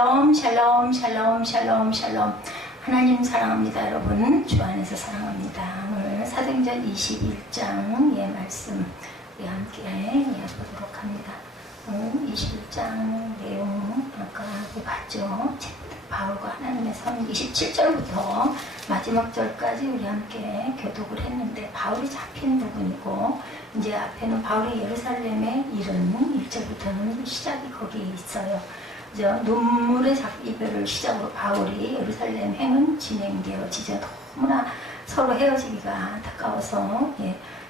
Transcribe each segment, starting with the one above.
샬롬 샬롬 샬롬 샬롬 샬롬. 하나님 사랑합니다. 여러분 주 안에서 사랑합니다. 오늘 사도행전 21장의 말씀 우리 함께 보도록 합니다. 오늘 21장 내용 아까 봤죠. 바울과 하나님의 선 27절부터 마지막 절까지 우리 함께 교독을 했는데 바울이 잡힌 부분이고 이제 앞에는 바울이 예루살렘에 이른 1절부터는 시작이 거기에 있어요. 눈물의 이별을 시작으로 바울이 예루살렘 행은 진행되어지죠. 너무나 서로 헤어지기가 안타까워서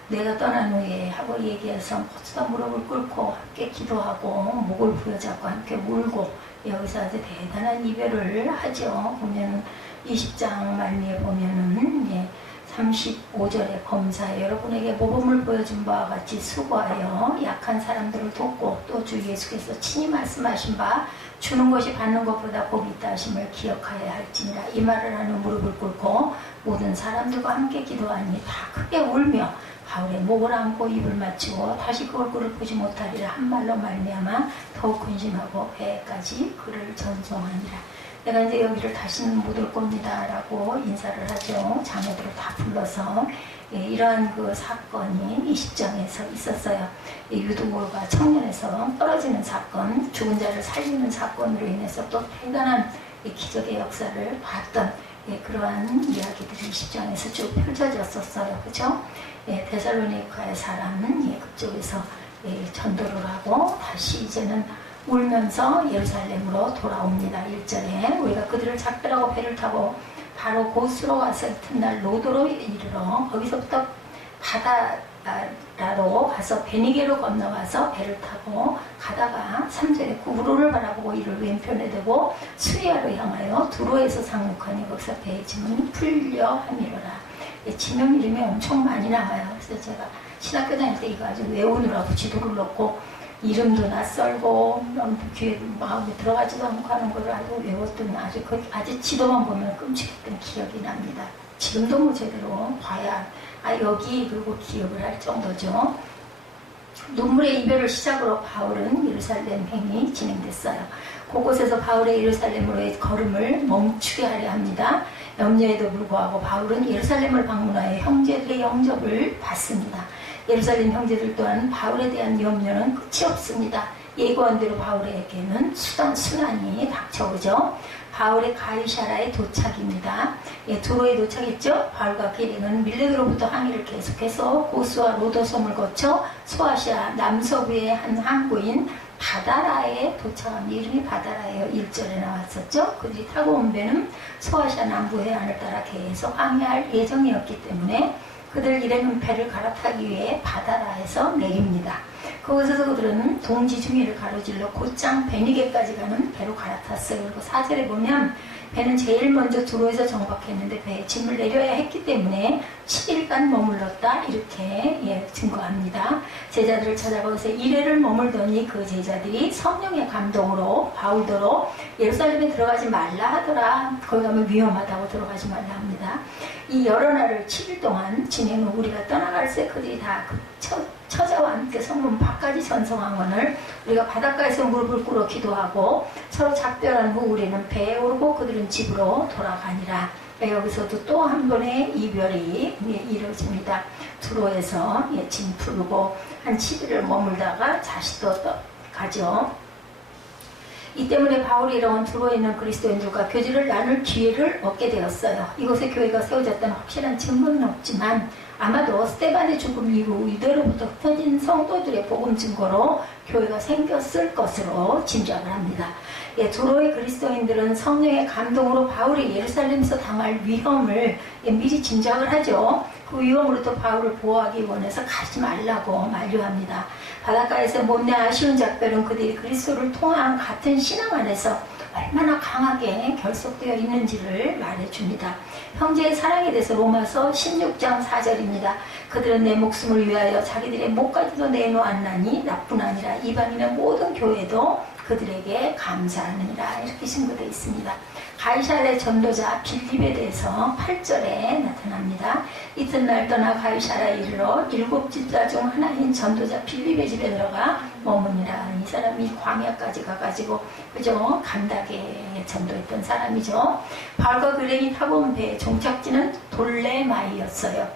내가 떠난 후에 하고 얘기해서 모두 다 무릎을 꿇고 함께 기도하고 목을 부여잡고 함께 울고 여기서 아주 대단한 이별을 하죠. 보면 20장 말미에 보면은 35절에 범사에 여러분에게 모범을 보여준 바와 같이 수고하여 약한 사람들을 돕고 또 주 예수께서 친히 말씀하신 바 주는 것이 받는 것보다 복이 있다 하심을 기억하여야 할지니라. 이 말을 하는 무릎을 꿇고 모든 사람들과 함께 기도하니 다 크게 울며 바울의 목을 안고 입을 맞추고 다시 그 얼굴을 보지 못하리라 한 말로 말미암아 더욱 근심하고 배에까지 그를 전송하니라. 내가 이제 여기를 다시는 못 올 겁니다 라고 인사를 하죠. 자매들을 다 불러서 이러한 그 사건이 20장에서 있었어요. 유두모가 청년에서 떨어지는 사건, 죽은 자를 살리는 사건으로 인해서 또 대단한 기적의 역사를 봤던 그러한 이야기들이 20장에서 쭉 펼쳐졌었어요. 그렇죠? 데살로니가의 사람은 그쪽에서 전도를 하고 다시 이제는 울면서 예루살렘으로 돌아옵니다. 1절에 우리가 그들을 작별하고 배를 타고 바로 고스로 와서 이튿날 로도로 이르러 거기서부터 바다라로 가서 베니게로 건너가서 배를 타고 가다가 3절에 구브로를 바라보고 이를 왼편에 대고 수리아로 향하여 두로에서 상륙하니 거기서 배의 짐은 풀려 함이로라. 지명 이름이 엄청 많이 나와요. 그래서 제가 신학교 다닐 때 이거 아주 외우느라고 지도를 넣고 이름도 낯설고 귀에 마음에 들어가지도 않고 하는 걸 아주 외웠더니 아주 지도만 보면 끔찍했던 기억이 납니다. 지금도 뭐 제대로 봐야 여기 그리고 기억을 할 정도죠. 눈물의 이별을 시작으로 바울은 예루살렘 행이 진행됐어요. 그곳에서 바울의 예루살렘으로의 걸음을 멈추게 하려 합니다. 염려에도 불구하고 바울은 예루살렘을 방문하여 형제들의 영접을 받습니다. 예루살렘 형제들 또한 바울에 대한 염려는 끝이 없습니다. 예고한 대로 바울에게는 순환이 닥쳐오죠. 바울의 가이사라의 도착입니다. 두로에 도착했죠. 바울과 계랭은 밀레도로부터 항해를 계속해서 고스와 로도섬을 거쳐 소아시아 남서부의 한 항구인 바다라에 도착합니다. 이름이 바다라예요. 1절에 나왔었죠. 그들이 타고 온 배는 소아시아 남부 해안을 따라 계속 항해할 예정이었기 때문에 그들 일행은 배를 갈아타기 위해 바다라에서 내립니다. 그곳에서 그들은 동지중해를 가로질러 곧장 베니게까지 가는 배로 갈아탔어요. 그리고 4절에 보면 배는 제일 먼저 두로에서 정박했는데 배에 짐을 내려야 했기 때문에 7일간 머물렀다 이렇게 증거합니다. 제자들을 찾아가서 1회를 머물더니 그 제자들이 성령의 감동으로 바울더러 예루살렘에 들어가지 말라 하더라. 거기 가면 위험하다고 들어가지 말라 합니다. 이 여러 날을 7일 동안 지낸 후 우리가 떠나갈새 그들이 다 처자와 함께 성문 밖까지 전성한원을 우리가 바닷가에서 무릎을 꿇어 기도하고 서로 작별한 후 우리는 배에 오르고 그들은 집으로 돌아가니라. 여기서도 또 한 번의 이별이 이루어집니다. 두로에서 짐 풀고 한 7일을 머물다가 다시 또 가죠. 이 때문에 바울이 이런 두로에 있는 그리스도인들과 교제를 나눌 기회를 얻게 되었어요. 이곳에 교회가 세워졌다는 확실한 증거는 없지만 아마도 스데반의 죽음 이후 유대로부터 흩어진 성도들의 복음 증거로 교회가 생겼을 것으로 짐작을 합니다. 두로의 그리스도인들은 성령의 감동으로 바울이 예루살렘에서 당할 위험을 미리 짐작을 하죠. 그 위험으로부터 바울을 보호하기 원해서 가지 말라고 만류합니다. 바닷가에서 못내 아쉬운 작별은 그들이 그리스도를 통한 같은 신앙 안에서 얼마나 강하게 결속되어 있는지를 말해줍니다. 형제의 사랑에 대해서 로마서 16장 4절입니다. 그들은 내 목숨을 위하여 자기들의 목까지도 내놓았나니 나뿐 아니라 이방인의 모든 교회도 그들에게 감사하느니라 이렇게 신고되어 있습니다. 가이사랴의 전도자 빌립에 대해서 8절에 나타납니다. 이튿날 떠나 가이사랴에 이르러 7집사 중 하나인 전도자 빌립의 집에 들어가 머무니라. 이 사람이 광야까지 가가지고 그죠? 감닥에 전도했던 사람이죠. 바울과 그 일행이 타고 온 배의 종착지는 돌레마이였어요.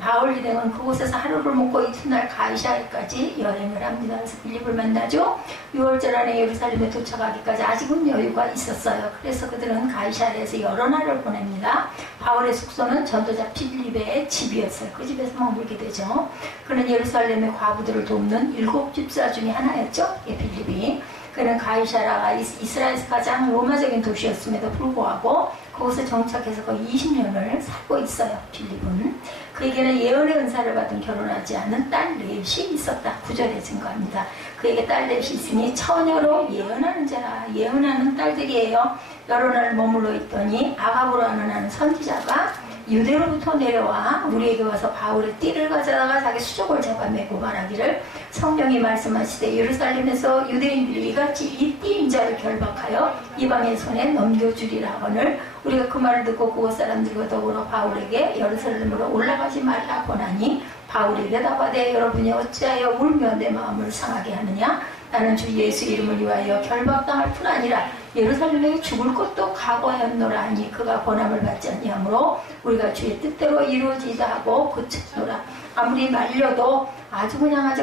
바울 일행은 그곳에서 하루를 묵고 이튿날 가이사랴까지 여행을 합니다. 그래서 빌립을 만나죠. 6월절 안에 예루살렘에 도착하기까지 아직은 여유가 있었어요. 그래서 그들은 가이사랴에서 여러 날을 보냅니다. 바울의 숙소는 전도자 빌립의 집이었어요. 그 집에서 머물게 되죠. 그는 예루살렘의 과부들을 돕는 7집사 중에 하나였죠. 빌립이. 그는 가이사랴가 이스라엘에서 가장 로마적인 도시였음에도 불구하고 거기서 정착해서 거의 20년을 살고 있어요. 빌립은. 그에게는 예언의 은사를 받은 결혼하지 않은 딸 넷이 있었다. 9절에 증거합니다. 그에게 딸 넷이 있으니 처녀로 예언하는 자라. 예언하는 딸들이에요. 여러 날 머물러 있더니 아가보라는 하는 선지자가 유대로부터 내려와 우리에게 와서 바울의 띠를 가져다가 자기 수족을 잡아매고 말하기를 성령이 말씀하시되 예루살렘에서 유대인들이 이같이 이 띠인 자를 결박하여 이방인 손에 넘겨주리라 하거늘 우리가 그 말을 듣고 그곳 사람들과 더불어 바울에게 예루살렘으로 올라가지 말라 권하니 바울이 대답하되 여러분이 어찌하여 울며 내 마음을 상하게 하느냐. 나는 주 예수 이름을 위하여 결박당할 뿐 아니라 예루살렘에 죽을 것도 각오하였노라 하니 그가 권함을 받지 아니하므로 우리가 주의 뜻대로 이루어지자 하고 그쳤노라. 아무리 말려도 아주 그냥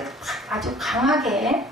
아주 강하게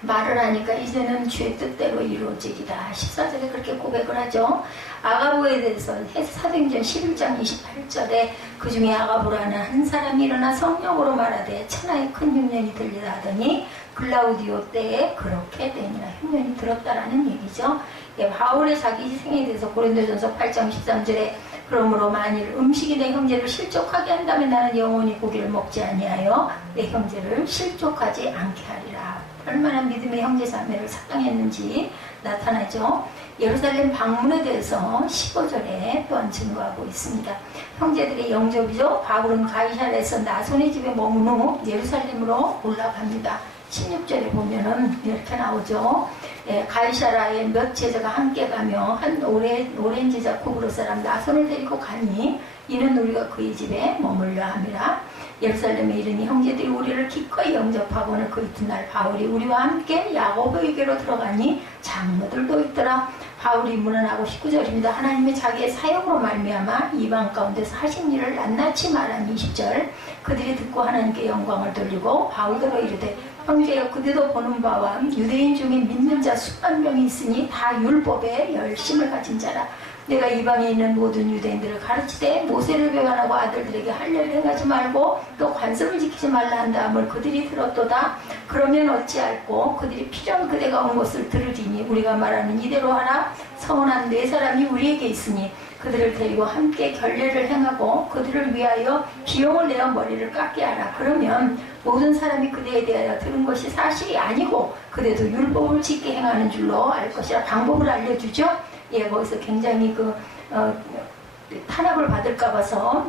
말을 하니까 이제는 주의 뜻대로 이루어지리라. 14절에 그렇게 고백을 하죠. 아가보에 대해서 사도행전 11장 28절에 그 중에 아가보라는 한 사람이 일어나 성령으로 말하되 천하의 큰 흉년이 들리라 하더니 글라우디오 때에 그렇게 되니라. 흉년이 들었다라는 얘기죠. 예, 바울의 자기 희생에 대해서 고린도전서 8장 13절에 그러므로 만일 음식이 내 형제를 실족하게 한다면 나는 영원히 고기를 먹지 아니하여 내 형제를 실족하지 않게 하리라. 얼마나 믿음의 형제 자매를 사랑했는지 나타나죠. 예루살렘 방문에 대해서 15절에 또한 증거하고 있습니다. 형제들의 영접이죠. 바울은 가이사랴에서 나손의 집에 머문 후 예루살렘으로 올라갑니다. 16절에 보면은 이렇게 나오죠. 예, 가이사랴에 몇 제자가 함께 가며 한 오랜 제자 쿠브로 사람 나손을 데리고 가니 이는 우리가 그의 집에 머물려 함이라. 예루살렘에 이르니 형제들이 우리를 기꺼이 영접하고는 그 이튿날 바울이 우리와 함께 야고보에게로 들어가니 장로들도 있더라. 바울이 문안하고 19절입니다. 하나님이 자기의 사역으로 말미암아 이방 가운데서 하신 일을 낱낱이 말한 20절. 그들이 듣고 하나님께 영광을 돌리고 바울더러 이르되 형제여 그대도 보는 바와 유대인 중에 믿는 자 수만 명이 있으니 다 율법에 열심을 가진 자라. 내가 이방에 있는 모든 유대인들을 가르치되 모세를 배반하고 아들들에게 할례를 행하지 말고 또 관습을 지키지 말라 한 다음을 그들이 들었도다. 그러면 어찌할꼬 그들이 필연 그대가 온 것을 들으리니 우리가 말하는 이대로 하라. 서운한 네 사람이 우리에게 있으니 그들을 데리고 함께 결례를 행하고 그들을 위하여 비용을 내어 머리를 깎게 하라. 그러면 모든 사람이 그대에 대하여 들은 것이 사실이 아니고 그대도 율법을 지키게 행하는 줄로 알 것이라. 방법을 알려주죠. 예, 거기서 굉장히 탄압을 받을까 봐서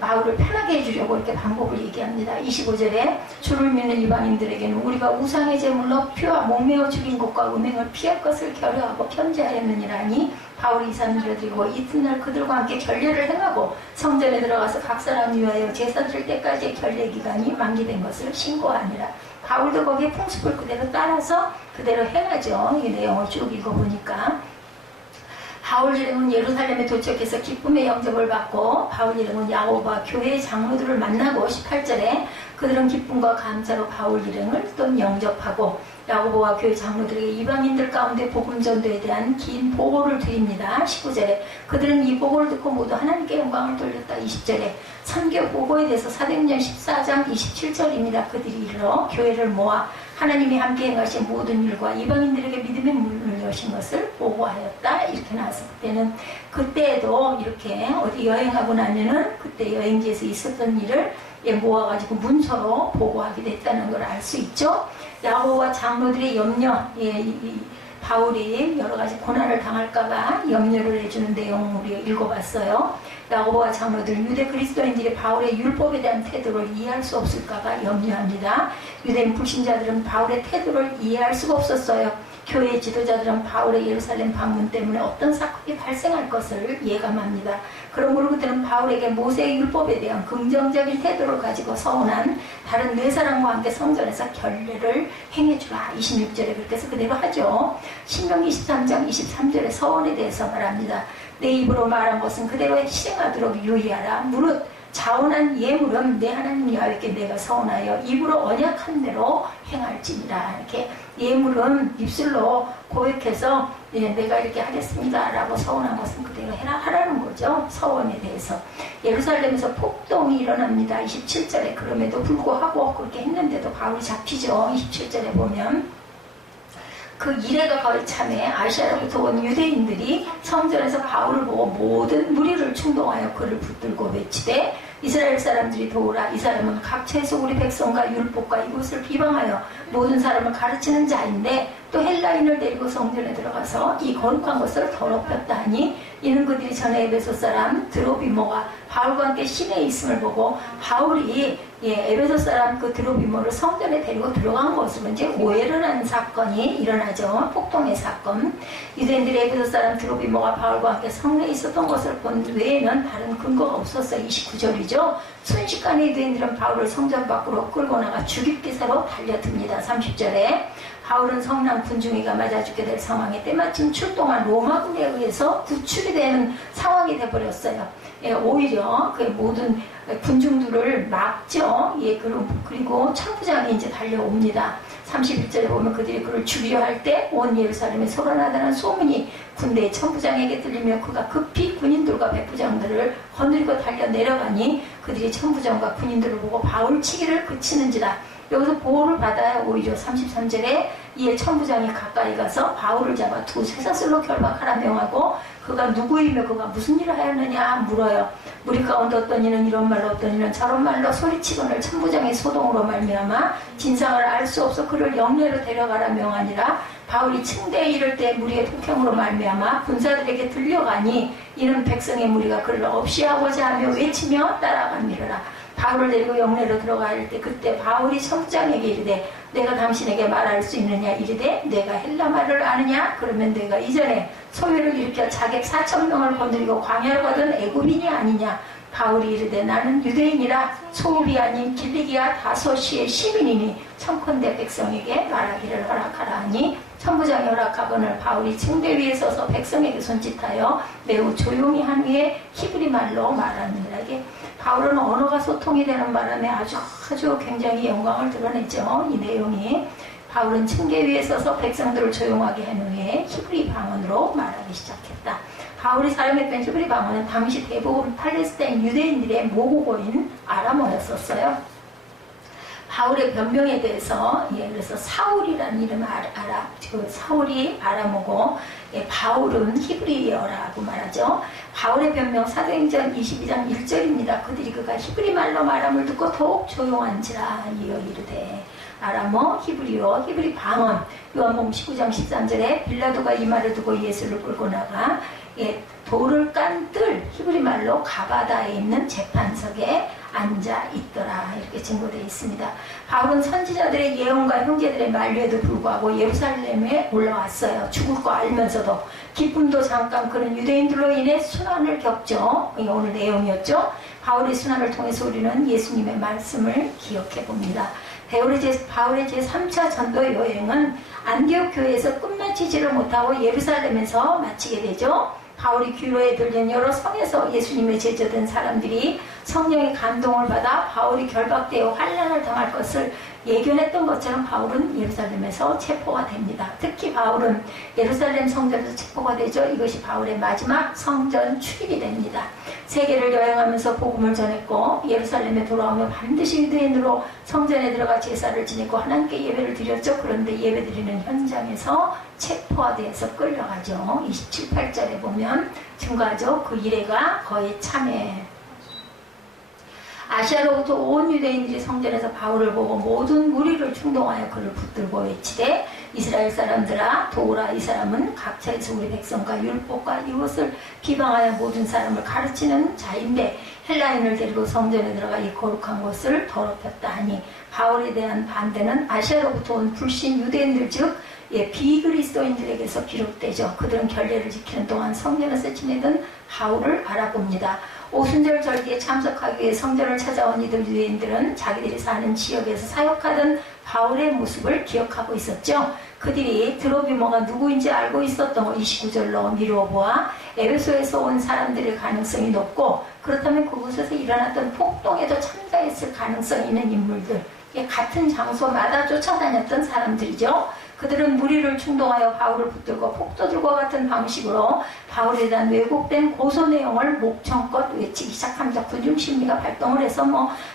바울을 편하게 해주려고 이렇게 방법을 얘기합니다. 25절에 주를 믿는 이방인들에게는 우리가 우상의 제물로 피와 목매어 죽인 것과 음행을 피할 것을 결여하고 편지하였느니라니 바울이 이 사람들을 들고 이튿날 그들과 함께 결례를 행하고 성전에 들어가서 각 사람 위하여 제사 드릴 때까지의 결례 기간이 만기된 것을 신고하니라. 바울도 거기에 풍습을 그대로 따라서 그대로 행하죠. 이 내용을 쭉 읽어보니까 바울 일행은 예루살렘에 도착해서 기쁨의 영접을 받고 바울 일행은 야고보와 교회의 장로들을 만나고 18절에 그들은 기쁨과 감사로 바울 일행을 또 영접하고 야고보와 교회 장로들에게 이방인들 가운데 복음 전도에 대한 긴 보고를 드립니다. 19절에 그들은 이 보고를 듣고 모두 하나님께 영광을 돌렸다. 20절에 선교 보고에 대해서 사도행전 14장 27절입니다. 그들이 이르러 교회를 모아 하나님이 함께 행하신 모든 일과 이방인들에게 믿음의 문을 여신 것을 보고하였다. 이렇게 나왔을 때는 그때에도 이렇게 어디 여행하고 나면은 그때 여행지에서 있었던 일을 모아가지고 문서로 보고하게 됐다는 걸 알 수 있죠. 야고보와 장로들의 염려, 바울이 여러 가지 고난을 당할까봐 염려를 해주는 내용 우리가 읽어봤어요. 야고보와 장로들 유대 그리스도인들이 바울의 율법에 대한 태도를 이해할 수 없을까봐 염려합니다. 유대인 불신자들은 바울의 태도를 이해할 수가 없었어요. 교회 지도자들은 바울의 예루살렘 방문 때문에 어떤 사건이 발생할 것을 예감합니다. 그러므로 그들은 바울에게 모세의 율법에 대한 긍정적인 태도를 가지고 서운한 다른 네 사람과 함께 성전에서 결례를 행해주라. 26절에 그렇게 해서 그대로 하죠. 신명기 23장 23절에 서원에 대해서 말합니다. 내 입으로 말한 것은 그대로 실행하도록 유의하라. 무릇 자원한 예물은 내 하나님 여호와께 내가 서원하여 입으로 언약한 대로 행할지니라. 이렇게 예물은 입술로 고백해서 내가 이렇게 하겠습니다 라고 서원한 것은 그대로 하라는 거죠. 서원에 대해서. 예루살렘에서 폭동이 일어납니다. 27절에. 그럼에도 불구하고 그렇게 했는데도 바울이 잡히죠. 27절에 보면 그 이래가 거의 참에 아시아로부터 온 유대인들이 성전에서 바울을 보고 모든 무리를 충동하여 그를 붙들고 외치되 이스라엘 사람들이 도우라. 이 사람은 각처에서 우리 백성과 율법과 이곳을 비방하여 모든 사람을 가르치는 자인데 또 헬라인을 데리고 성전에 들어가서 이 거룩한 것을 더럽혔다 하니 이는 그들이 전에 에베소 사람 드로비모가 바울과 함께 시내에 있음을 보고 바울이 에베소 사람 그 드로비모를 성전에 데리고 들어간 것으로 이제 오해를 한 사건이 일어나죠. 폭동의 사건. 유대인들이 에베소 사람 드로비모가 바울과 함께 성내에 있었던 것을 본 외에는 다른 근거가 없었어요. 29절이죠. 순식간에 유대인들은 바울을 성전 밖으로 끌고 나가 죽일 기사로 달려듭니다. 30절에 바울은 성난 군중이가 맞아 죽게 될 상황에 때마침 출동한 로마군에 의해서 구출이 되는 상황이 돼버렸어요. 오히려 그 모든 군중들을 막죠. 그리고 천부장이 이제 달려옵니다. 31절에 보면 그들이 그를 죽이려 할 때 온 예루살렘에 소란하다는 소문이 군대의 천부장에게 들리며 그가 급히 군인들과 백부장들을 거느리고 달려 내려가니 그들이 천부장과 군인들을 보고 바울 치기를 그치는지라. 여기서 보호를 받아야 오히려 33절에 이에 천부장이 가까이 가서 바울을 잡아 두 쇠사슬로 결박하라 명하고 그가 누구이며 그가 무슨 일을 하였느냐 물어요. 무리 가운데 어떤 이는 이런 말로 어떤 이는 저런 말로 소리치거늘 천부장의 소동으로 말미암아 진상을 알 수 없어 그를 영내로 데려가라 명하니라. 바울이 층대에 이를 때 무리의 폭행으로 말미암아 군사들에게 들려가니 이는 백성의 무리가 그를 없이하고자 하며 외치며 따라갑니다. 바울을 데리고 영내로 들어갈 때 그때 바울이 천부장에게 이르되 내가 당신에게 말할 수 있느냐 이르되 내가 헬라 말을 아느냐 그러면 내가 이전에 소요를 일으켜 자객 4,000명을 거느리고 광야를 가던 애굽인이 아니냐. 바울이 이르되 나는 유대인이라 소읍이 아닌 길리기아 다소시의 시민이니 청컨대 백성에게 말하기를 허락하라 하니 천부장이 허락하거늘 바울이 층대 위에 서서 백성에게 손짓하여 매우 조용히 한 후에 히브리 말로 말하느니라. 바울은 언어가 소통이 되는 바람에 아주 굉장히 영광을 드러냈죠. 이 내용이. 바울은 층계 위에 서서 백성들을 조용하게 한 후에 히브리 방언으로 말하기 시작했다. 바울이 사용했던 히브리 방언은 당시 대부분 팔레스타인 유대인들의 모국어인 아람어였었어요. 바울의 변명에 대해서 그래서 사울이라는 이름을 사울이 아람어고 바울은 히브리어라고 말하죠. 바울의 변명 사도행전 22장 1절입니다. 그들이 그가 히브리 말로 말함을 듣고 더욱 조용한지라 이어 이르되. 아람어, 히브리어, 히브리 방언. 요한복음 19장 13절에 빌라도가 이 말을 듣고 예수를 끌고 나가 돌을 깐 뜰 히브리 말로 가바다에 있는 재판석에 앉아 있더라. 이렇게 증거되어 있습니다. 바울은 선지자들의 예언과 형제들의 만류에도 불구하고 예루살렘에 올라왔어요. 죽을 거 알면서도. 기쁨도 잠깐 그런 유대인들로 인해 순환을 겪죠. 이게 오늘 내용이었죠. 바울의 순환을 통해서 우리는 예수님의 말씀을 기억해 봅니다. 바울의 제3차 전도 여행은 안디옥 교회에서 끝마치지를 못하고 예루살렘에서 마치게 되죠. 바울이 귀로에 들린 여러 성에서 예수님의 제자된 사람들이 성령의 감동을 받아 바울이 결박되어 환난을 당할 것을 예견했던 것처럼 바울은 예루살렘에서 체포가 됩니다. 특히 바울은 예루살렘 성전에서 체포가 되죠. 이것이 바울의 마지막 성전 출입이 됩니다. 세계를 여행하면서 복음을 전했고 예루살렘에 돌아오며 반드시 유대인으로 성전에 들어가 제사를 지냈고 하나님께 예배를 드렸죠. 그런데 예배 드리는 현장에서 체포가 돼서 끌려가죠. 27, 8절에 보면 증거하죠. 그 이래가 거의 참에 아시아로부터 온 유대인들이 성전에서 바울을 보고 모든 무리를 충동하여 그를 붙들고 외치되 이스라엘 사람들아 도우라. 이 사람은 각처에서 우리 백성과 율법과 이것을 비방하여 모든 사람을 가르치는 자인데 헬라인을 데리고 성전에 들어가 이 거룩한 것을 더럽혔다 하니 바울에 대한 반대는 아시아로부터 온 불신 유대인들 즉 비그리스도인들에게서 비롯되죠. 그들은 결례를 지키는 동안 성전에서 지내던 바울을 알아봅니다. 오순절 절기에 참석하기 위해 성전을 찾아온 이들 유대인들은 자기들이 사는 지역에서 사역하던 바울의 모습을 기억하고 있었죠. 그들이 드로비모가 누구인지 알고 있었던 걸 29절로 미루어 보아 에베소에서 온 사람들일 가능성이 높고, 그렇다면 그곳에서 일어났던 폭동에도 참가했을 가능성이 있는 인물들, 같은 장소마다 쫓아다녔던 사람들이죠. 그들은 무리를 충동하여 바울을 붙들고 폭도들과 같은 방식으로 바울에 대한 왜곡된 고소 내용을 목청껏 외치기 시작합니다. 군중 심리가 발동을 해서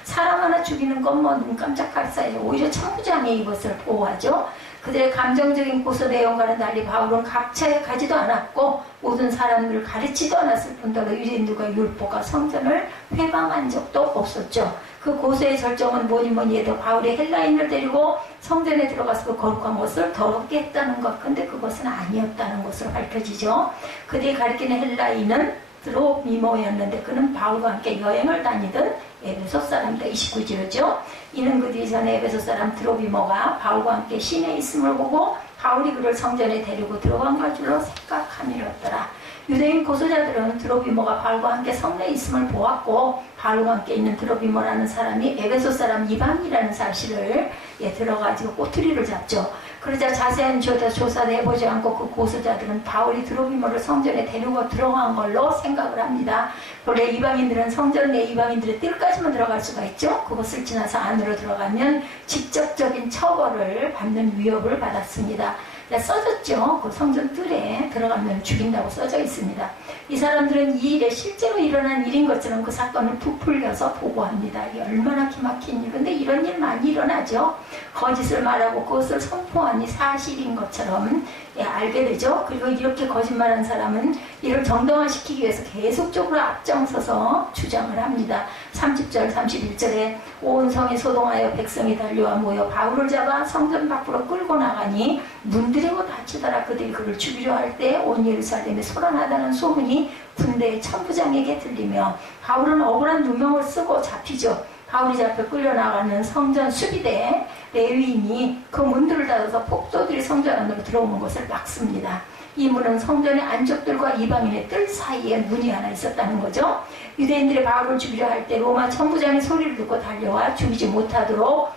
사람 하나 죽이는 건 눈 깜짝할 사이에 오히려 천부장이 이것을 보호하죠. 그들의 감정적인 고소 내용과는 달리 바울은 각차에 가지도 않았고 모든 사람들을 가르치지도 않았을 뿐더러 유대인들과 율법과 성전을 회방한 적도 없었죠. 그 고소의 절정은 뭐니 해도 바울이 헬라인을 데리고 성전에 들어가서 그 거룩한 것을 더럽게 했다는 것, 근데 그것은 아니었다는 것으로 밝혀지죠. 그들이 가리키는 헬라인은 드로미모였는데 그는 바울과 함께 여행을 다니던 에베소 사람이다. 29절이죠. 이는 그들이 전에 에베소 사람 드로미모가 바울과 함께 시내에 있음을 보고 바울이 그를 성전에 데리고 들어간 줄로 생각함이었더라. 유대인 고소자들은 드로비모가 바울과 함께 성내에 있음을 보았고 바울과 함께 있는 드로비모라는 사람이 에베소 사람 이방이라는 사실을 들어가지고 꼬투리를 잡죠. 그러자 자세한 조사를 해보지 않고 그 고소자들은 바울이 드로비모를 성전에 데리고 들어간 걸로 생각을 합니다. 원래 이방인들은 성전 내 이방인들의 뜰까지만 들어갈 수가 있죠. 그것을 지나서 안으로 들어가면 직접적인 처벌을 받는 위협을 받았습니다. 써졌죠. 그 성전 뜰에 들어가면 죽인다고 써져 있습니다. 이 사람들은 이 일에 실제로 일어난 일인 것처럼 그 사건을 부풀려서 보고합니다. 이게 얼마나 기막힌 일. 근데 이런 일 많이 일어나죠. 거짓을 말하고 그것을 선포하니 사실인 것처럼 알게 되죠. 그리고 이렇게 거짓말한 사람은 이를 정당화시키기 위해서 계속적으로 앞장서서 주장을 합니다. 30절, 31절에 온 성이 소동하여 백성이 달려와 모여 바울을 잡아 성전 밖으로 끌고 나가니 문드리고 다치더라. 그들이 그를 죽이려 할 때 온 예루살렘에 소란하다는 소문이 군대의 천부장에게 들리며 바울은 억울한 누명을 쓰고 잡히죠. 바울이 잡혀 끌려나가는 성전 수비대 레위인이 그 문들을 닫아서 폭도들이 성전 안으로 들어오는 것을 막습니다. 이 문은 성전의 안쪽들과 이방인의 뜰 사이에 문이 하나 있었다는 거죠. 유대인들이 바울을 죽이려 할 때 로마 천부장이 소리를 듣고 달려와 죽이지 못하도록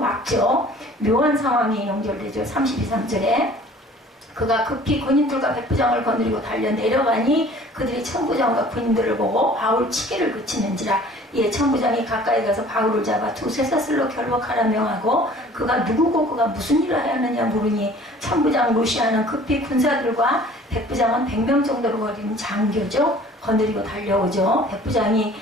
막죠. 묘한 상황이 연결되죠. 32, 3절에 그가 급히 군인들과 백부장을 거느리고 달려 내려가니 그들이 천부장과 군인들을 보고 바울 치기를 그치는지라. 천부장이 가까이 가서 바울을 잡아 두 쇠사슬로 결박하라 명하고 그가 누구고 그가 무슨 일을 하였느냐 물으니 천부장 루시아는 급히 군사들과 백부장은 100명 정도로 거리는 장교죠. 거느리고 달려오죠. 백부장이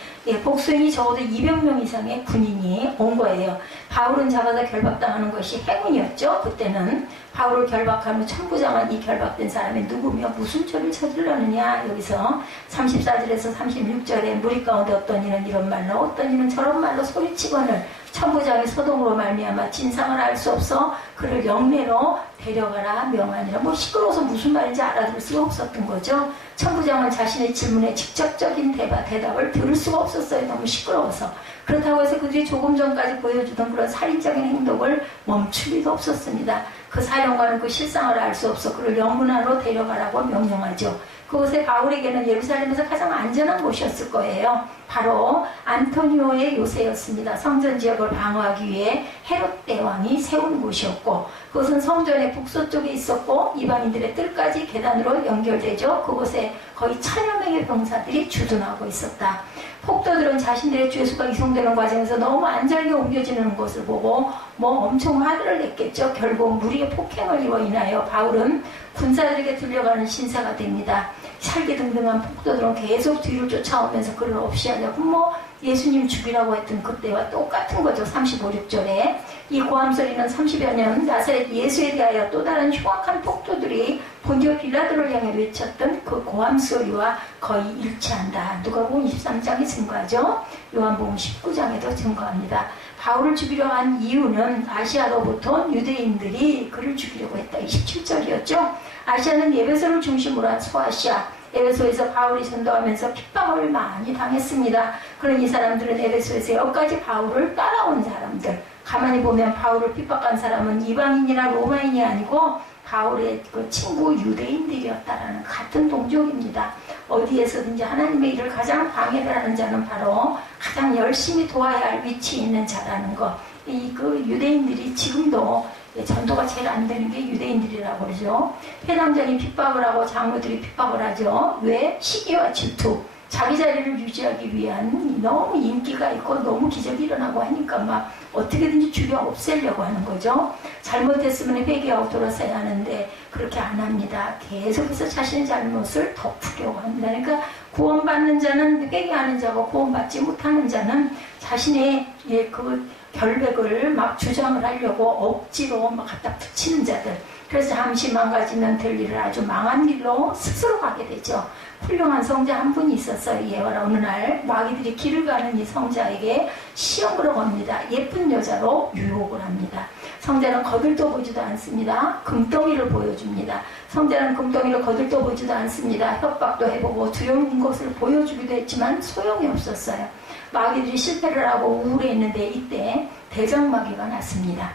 복수인이 적어도 200명 이상의 군인이 온 거예요. 바울은 잡아다 결박당하는 것이 행운이었죠. 그때는 바울을 결박한 후 천부장은 이 결박된 사람이 누구며 무슨 죄를 저질렀느냐. 여기서 34절에서 36절에 무리 가운데 어떤 이는 이런 말로 어떤 이는 저런 말로 소리치거늘 천부장이 소동으로 말미암아 진상을 알 수 없어 그를 영내로 데려가라 명하니라. 시끄러워서 무슨 말인지 알아들을 수가 없었던 거죠. 천부장은 자신의 질문에 직접적인 대답을 들을 수가 없었어요. 너무 시끄러워서. 그렇다고 해서 그들이 조금 전까지 보여주던 그런 살인적인 행동을 멈출 리도 없었습니다. 그 사령관은 그 실상을 알 수 없어 그를 영문 안으로 데려가라고 명령하죠. 그곳에 바울에게는 예루살렘에서 가장 안전한 곳이었을 거예요. 바로 안토니오의 요새였습니다. 성전 지역을 방어하기 위해 헤롯 대왕이 세운 곳이었고 그것은 성전의 북서쪽에 있었고 이방인들의 뜰까지 계단으로 연결되죠. 그곳에 거의 1000여 명의 병사들이 주둔하고 있었다. 폭도들은 자신들의 죄수가 이송되는 과정에서 너무 안전하게 옮겨지는 것을 보고 엄청 화를 냈겠죠. 결국 무리의 폭행을 인하여 바울은 군사들에게 들려가는 신사가 됩니다. 살기등등한 폭도들은 계속 뒤를 쫓아오면서 그를 없이 하려고 예수님 죽이라고 했던 그때와 똑같은 거죠. 35, 6절에 이 고함 소리는 30여 년 나사렛 예수에 대하여 또 다른 흉악한 폭도들이 본디오 빌라도를 향해 외쳤던 그 고함 소리와 거의 일치한다. 누가복음 23장이 증거하죠. 요한복음 19장에도 증거합니다. 바울을 죽이려 한 이유는 아시아로부터 온 유대인들이 그를 죽이려고 했다. 27절이었죠. 아시아는 에베소를 중심으로 한 소아시아, 에베소에서 바울이 전도하면서 핍박을 많이 당했습니다. 그런 이 사람들은 에베소에서 여기까지 바울을 따라온 사람들, 가만히 보면 바울을 핍박한 사람은 이방인이나 로마인이 아니고 바울의 그 친구 유대인들이었다라는 같은 동족입니다. 어디에서든지 하나님의 일을 가장 방해를 하는 자는 바로 가장 열심히 도와야 할 위치에 있는 자라는 것. 그 유대인들이 지금도 전도가 제일 안 되는 게 유대인들이라고 그러죠. 회당장이 핍박을 하고 장로들이 핍박을 하죠. 왜? 시기와 질투. 자기 자리를 유지하기 위한 너무 인기가 있고 너무 기적이 일어나고 하니까 막 어떻게든지 죽여 없애려고 하는 거죠. 잘못했으면 회개하고 돌아서야 하는데 그렇게 안 합니다. 계속해서 자신의 잘못을 덮으려고 합니다. 그러니까 구원받는 자는 회개하는 자고 구원받지 못하는 자는 자신의 그 결백을 막 주장을 하려고 억지로 막 갖다 붙이는 자들. 그래서 잠시 망가지면 될 일을 아주 망한 길로 스스로 가게 되죠. 훌륭한 성자 한 분이 있었어요. 예화라 어느 날 마귀들이 길을 가는 이 성자에게 시험으로 겁니다. 예쁜 여자로 유혹을 합니다. 성자는 거들떠보지도 않습니다. 금덩이를 보여줍니다. 성자는 금덩이를 거들떠보지도 않습니다. 협박도 해보고 두려운 것을 보여주기도 했지만 소용이 없었어요. 마귀들이 실패를 하고 우울해했는데 이때 대장마귀가 났습니다.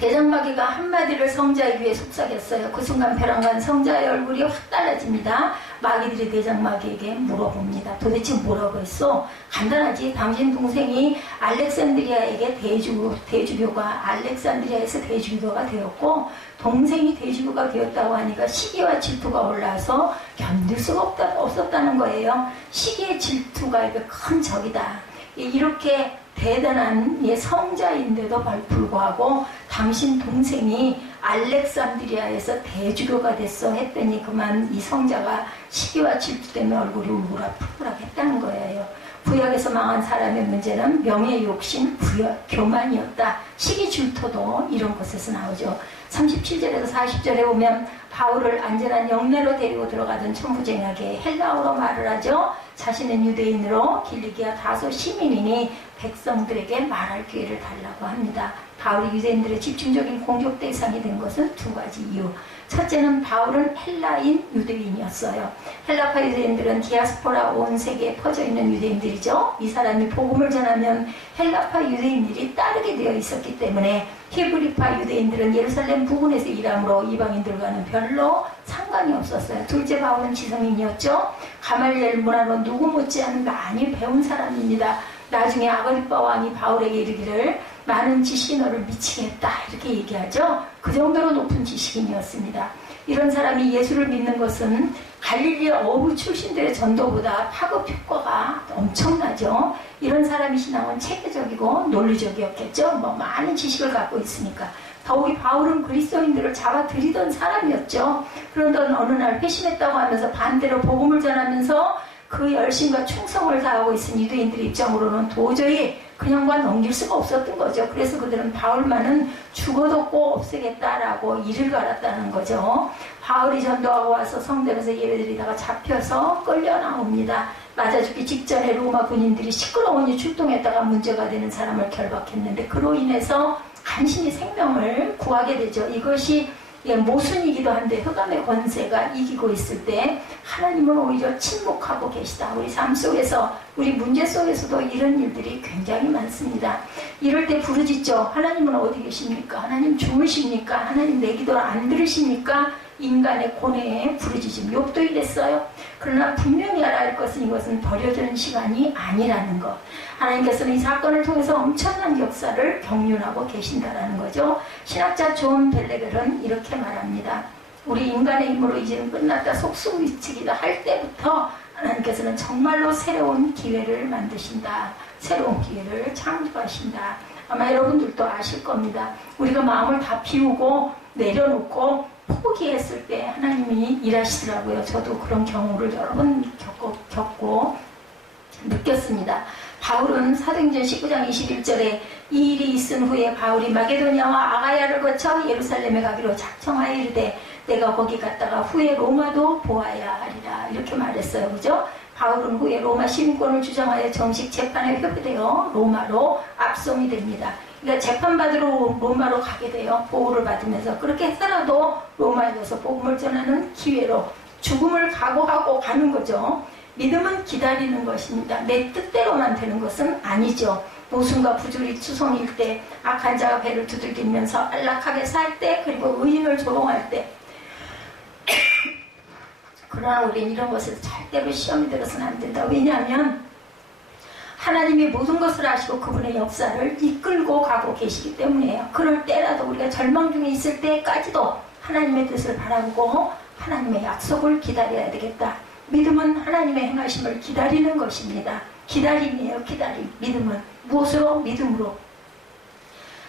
대장마귀가 한마디를 성자의 귀에 속삭였어요. 그 순간 벼랑간 성자의 얼굴이 확 달라집니다. 마귀들이 대장마귀에게 물어봅니다. 도대체 뭐라고 했어? 간단하지. 당신 동생이 알렉산드리아에게 대주교가 알렉산드리아에서 대주교가 되었고 동생이 대주교가 되었다고 하니까 시기와 질투가 올라서 견딜 수가 없었다는 거예요. 시기의 질투가 이게 큰 적이다. 이렇게 대단한 성자인데도 불구하고 당신 동생이 알렉산드리아에서 대주교가 됐어 했더니 그만 이 성자가 시기와 질투 때문에 얼굴이 울그락불그락 했다는 거예요. 구약에서 망한 사람의 문제는 명예 욕심, 교만이었다. 시기 질투도 이런 것에서 나오죠. 37절에서 40절에 보면 바울을 안전한 영내로 데리고 들어가던 천부쟁에게 헬라어로 말을 하죠. 자신은 유대인으로 길리기아 다소 시민이니 백성들에게 말할 기회를 달라고 합니다. 바울이 유대인들의 집중적인 공격 대상이 된 것은 두 가지 이유. 첫째는 바울은 헬라인 유대인이었어요. 헬라파 유대인들은 디아스포라 온 세계에 퍼져 있는 유대인들이죠. 이 사람이 복음을 전하면 헬라파 유대인들이 따르게 되어 있었기 때문에 히브리파 유대인들은 예루살렘 부근에서 일함으로 이방인들과는 별로 상관이 없었어요. 둘째 바울은 지성인이었죠. 가말리엘 문화로 누구 못지않은 많이 배운 사람입니다. 나중에 아그리빠 왕이 바울에게 이르기를 많은 지식이 너를 미치겠다 이렇게 얘기하죠. 그 정도로 높은 지식인이었습니다. 이런 사람이 예수를 믿는 것은 갈릴리 어부 출신들의 전도보다 파급 효과가 엄청나죠. 이런 사람이 신앙은 체계적이고 논리적이었겠죠. 많은 지식을 갖고 있으니까. 더욱이 바울은 그리스도인들을 잡아들이던 사람이었죠. 그런데 어느 날 회심했다고 하면서 반대로 복음을 전하면서 그 열심과 충성을 다하고 있은 유대인들 입장으로는 도저히 그냥만 넘길 수가 없었던 거죠. 그래서 그들은 바울만은 죽어도 꼭 없애겠다라고 이를 갈았다는 거죠. 바울이 전도하고 와서 성전에서 예배드리다가 잡혀서 끌려 나옵니다. 맞아 죽기 직전에 로마 군인들이 시끄러우니 출동했다가 문제가 되는 사람을 결박했는데 그로 인해서 간신히 생명을 구하게 되죠. 이것이 모순이기도 한데 흑암의 권세가 이기고 있을 때 하나님은 오히려 침묵하고 계시다. 우리 삶 속에서 우리 문제 속에서도 이런 일들이 굉장히 많습니다. 이럴 때 부르짖죠. 하나님은 어디 계십니까? 하나님 주무십니까? 하나님 내 기도를 안 들으십니까? 인간의 고뇌에 부르짖음. 욥도 이랬어요. 그러나 분명히 알아야 할 것은 이것은 버려지는 시간이 아니라는 것. 하나님께서는 이 사건을 통해서 엄청난 역사를 경륜하고 계신다라는 거죠. 신학자 존 벨레벨은 이렇게 말합니다. 우리 인간의 힘으로 이제는 끝났다 속수무책이다 할 때부터 하나님께서는 정말로 새로운 기회를 만드신다. 새로운 기회를 창조하신다. 아마 여러분들도 아실 겁니다. 우리가 마음을 다 비우고 내려놓고 포기했을 때 하나님이 일하시더라고요. 저도 그런 경우를 여러 번 겪고 느꼈습니다. 바울은 사도행전 19장 21절에 이 일이 있은 후에 바울이 마게도냐와 아가야를 거쳐 예루살렘에 가기로 작정하여 이르되 내가 거기 갔다가 후에 로마도 보아야 하리라 이렇게 말했어요. 그죠? 바울은 후에 로마 시민권을 주장하여 정식 재판에 회부되어 로마로 압송이 됩니다. 그러니까 재판받으러 로마로 가게 돼요. 보호를 받으면서. 그렇게 해서라도 로마에 가서 복음을 전하는 기회로 죽음을 각오하고 가는 거죠. 믿음은 기다리는 것입니다. 내 뜻대로만 되는 것은 아니죠. 모순과 부조리 투성일 때, 악한 자가 배를 두들기면서 안락하게 살 때, 그리고 의인을 조롱할 때. 그러나 우리는 이런 것을 절대로 시험이 들어서는 안 된다. 왜냐하면 하나님이 모든 것을 아시고 그분의 역사를 이끌고 가고 계시기 때문이에요. 그럴 때라도 우리가 절망 중에 있을 때까지도 하나님의 뜻을 바라보고 하나님의 약속을 기다려야 되겠다. 믿음은 하나님의 행하심을 기다리는 것입니다. 기다림이에요. 기다림. 믿음은 무엇으로? 믿음으로.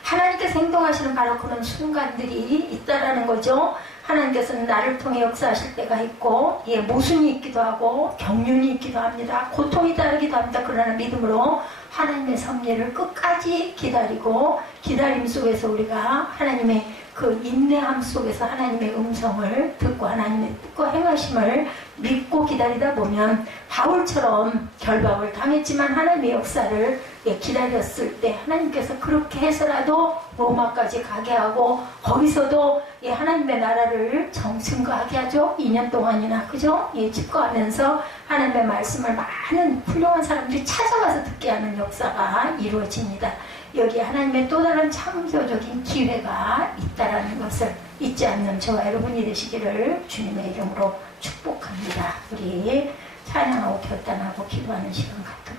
하나님께서 행동하시는 바로 그런 순간들이 있다라는 거죠. 하나님께서는 나를 통해 역사하실 때가 있고, 예, 모순이 있기도 하고 경륜이 있기도 합니다. 고통이 따르기도 합니다. 그러나 믿음으로 하나님의 섭리를 끝까지 기다리고, 기다림 속에서 우리가 하나님의 그 인내함 속에서 하나님의 음성을 듣고 하나님의 뜻과 행하심을 믿고 기다리다 보면 바울처럼 결박을 당했지만 하나님의 역사를 기다렸을 때 하나님께서 그렇게 해서라도 로마까지 가게 하고 거기서도 하나님의 나라를 증거하게 하죠. 2년 동안이나, 그죠? 집거하면서 하나님의 말씀을 많은 훌륭한 사람들이 찾아와서 듣게 하는 역사가 이루어집니다. 여기 하나님의 또 다른 창조적인 기회가 있다라는 것을 잊지 않는 저와 여러분이 되시기를 주님의 이름으로 축복합니다. 우리 찬양하고 결단하고 기도하는 시간 갖도록